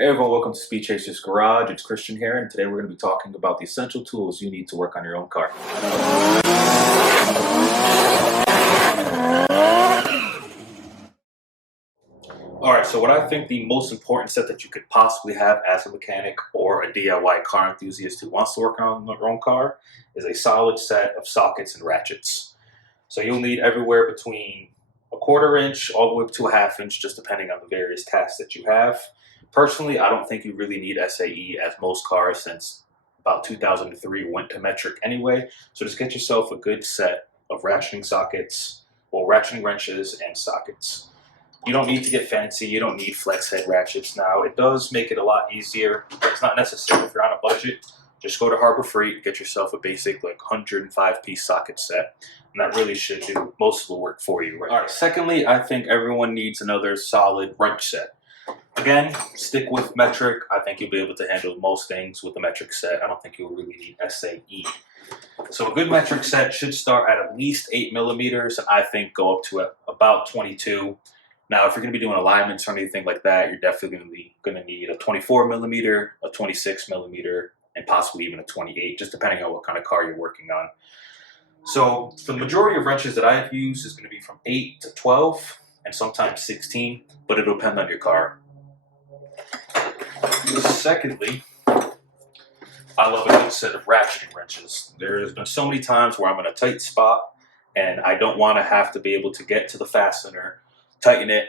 Hey everyone, welcome to Speed Chasers Garage. It's Christian here, and today we're going to be talking about the essential tools you need to work on your own car. Alright, so what I think the most important set that you could possibly have as a mechanic or a DIY car enthusiast who wants to work on their own car is a solid set of sockets and ratchets. So you'll need everywhere between a 1/4 inch all the way up to a 1/2 inch, just depending on the various tasks that you have. Personally, I don't think you really need SAE as most cars since about 2003 went to metric anyway. So just get yourself a good set of ratcheting sockets, or ratcheting wrenches and sockets. You don't need to get fancy. You don't need flex head ratchets now. It does make it a lot easier, but it's not necessary. If you're on a budget, just go to Harbor Freight, get yourself a basic 105-piece socket set, and that really should do most of the work for you. Right. All right. Secondly, I think everyone needs another solid wrench set. Again, stick with metric. I think you'll be able to handle most things with the metric set. I don't think you'll really need SAE. So a good metric set should start at least 8 millimeters, and I think go up to about 22. Now, if you're going to be doing alignments or anything like that, you're definitely going to need a 24 millimeter, a 26 millimeter, and possibly even a 28, just depending on what kind of car you're working on. So the majority of wrenches that I've used is going to be from 8 to 12, and sometimes 16, but it'll depend on your car. Secondly, I love a good set of ratcheting wrenches. There's been so many times where I'm in a tight spot and I don't want to have to be able to get to the fastener, tighten it,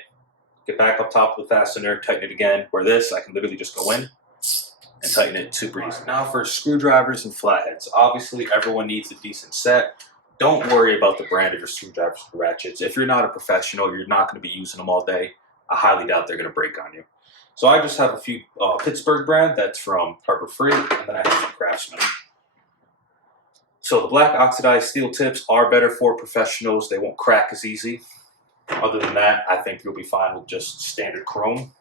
get back up top of the fastener, tighten it again. Where this, I can literally just go in and tighten it super easy. Now for screwdrivers and flatheads. Obviously, everyone needs a decent set. Don't worry about the brand of your screwdrivers and ratchets. If you're not a professional, you're not going to be using them all day. I highly doubt they're going to break on you. So I just have a few Pittsburgh brand that's from Harbor Freight, and then I have some Craftsman. So the black oxidized steel tips are better for professionals. They won't crack as easy. Other than that, I think you'll be fine with just standard chrome.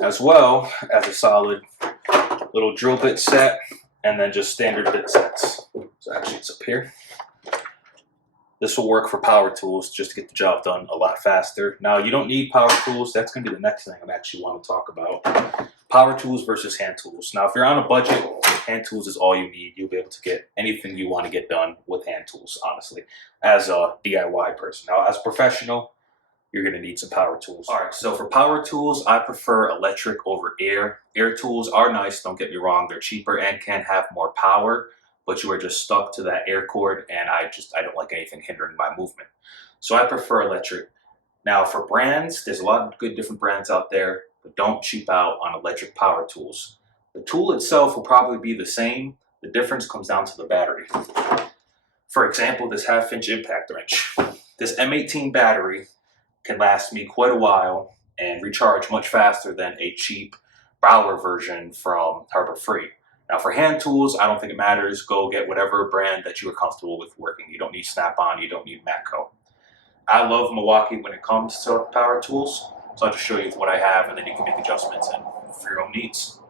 As well as a solid little drill bit set, and then just standard bit sets. So actually it's up here. This will work for power tools just to get the job done a lot faster. Now, you don't need power tools. That's going to be the next thing I actually want to talk about. Power tools versus hand tools. Now, if you're on a budget, hand tools is all you need. You'll be able to get anything you want to get done with hand tools, honestly, as a DIY person. Now, as a professional, you're going to need some power tools. All right, so for power tools, I prefer electric over air. Air tools are nice, don't get me wrong. They're cheaper and can have more power, but you are just stuck to that air cord, and I don't like anything hindering my movement. So I prefer electric. Now for brands, there's a lot of good different brands out there, but don't cheap out on electric power tools. The tool itself will probably be the same. The difference comes down to the battery. For example, this 1/2 inch impact wrench. This M18 battery can last me quite a while and recharge much faster than a cheap Bauer version from Harbor Freight. Now for hand tools, I don't think it matters. Go get whatever brand that you are comfortable with working. You don't need Snap-on, you don't need Matco. I love Milwaukee when it comes to power tools. So I'll just show you what I have, and then you can make adjustments for your own needs.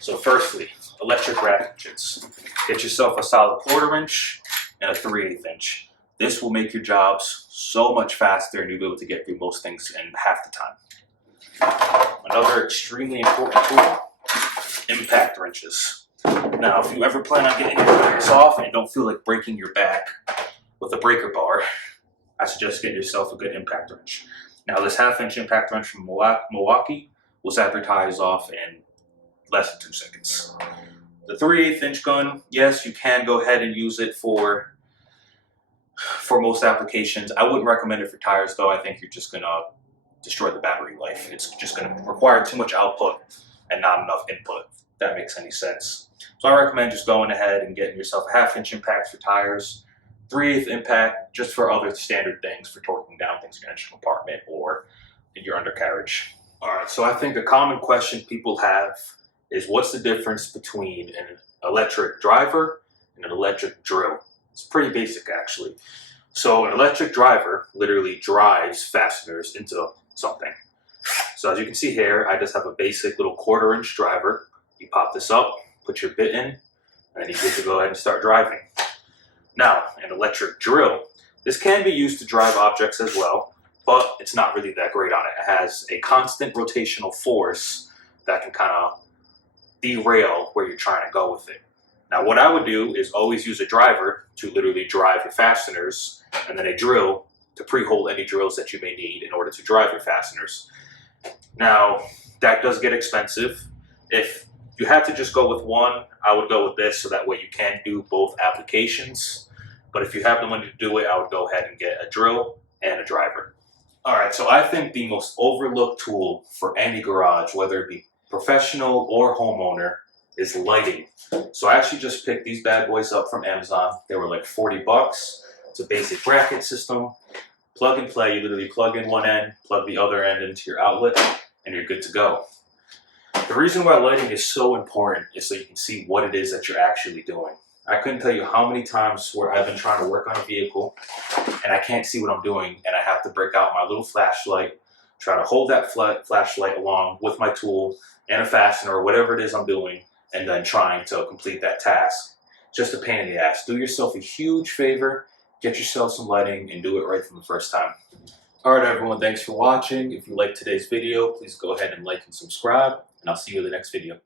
So firstly, electric ratchets. Get yourself a solid 1/4 inch and a 3/8 inch. This will make your jobs so much faster, and you'll be able to get through most things in half the time. Another extremely important tool, impact wrenches. Now, if you ever plan on getting your tires off and don't feel like breaking your back with a breaker bar, I suggest getting yourself a good impact wrench. Now, this 1/2 inch impact wrench from Milwaukee will snap your tires off in less than 2 seconds. The 3/8 inch gun, yes, you can go ahead and use it for most applications. I wouldn't recommend it for tires, though. I think you're just gonna destroy the battery life. It's just gonna require too much output and not enough input, if that makes any sense. So I recommend just going ahead and getting yourself a 1/2 inch impact for tires, 3/8 impact just for other standard things, for torquing down things in your engine compartment or in your undercarriage. All right, so I think a common question people have is, what's the difference between an electric driver and an electric drill? It's pretty basic, actually. So an electric driver literally drives fasteners into something. So as you can see here, I just have a basic little 1/4 inch driver. You pop this up, put your bit in, and then you get to go ahead and start driving. Now, an electric drill. This can be used to drive objects as well, but it's not really that great on it. It has a constant rotational force that can kind of derail where you're trying to go with it. Now, what I would do is always use a driver to literally drive your fasteners, and then a drill to pre-hold any drills that you may need in order to drive your fasteners. Now, that does get expensive. If you had to just go with one, I would go with this, so that way you can do both applications. But if you have the money to do it, I would go ahead and get a drill and a driver. All right, so I think the most overlooked tool for any garage, whether it be professional or homeowner, is lighting. So I actually just picked these bad boys up from Amazon. They were like 40 bucks. It's a basic bracket system. Plug and play. You literally plug in one end, plug the other end into your outlet, and you're good to go. The reason why lighting is so important is so you can see what it is that you're actually doing. I couldn't tell you how many times where I've been trying to work on a vehicle and I can't see what I'm doing, and I have to break out my little flashlight, try to hold that flashlight along with my tool and a fastener or whatever it is I'm doing, and then trying to complete that task. Just a pain in the ass. Do yourself a huge favor, get yourself some lighting, and do it right from the first time. All right, everyone, thanks for watching. If you liked today's video, please go ahead and like and subscribe, and I'll see you in the next video.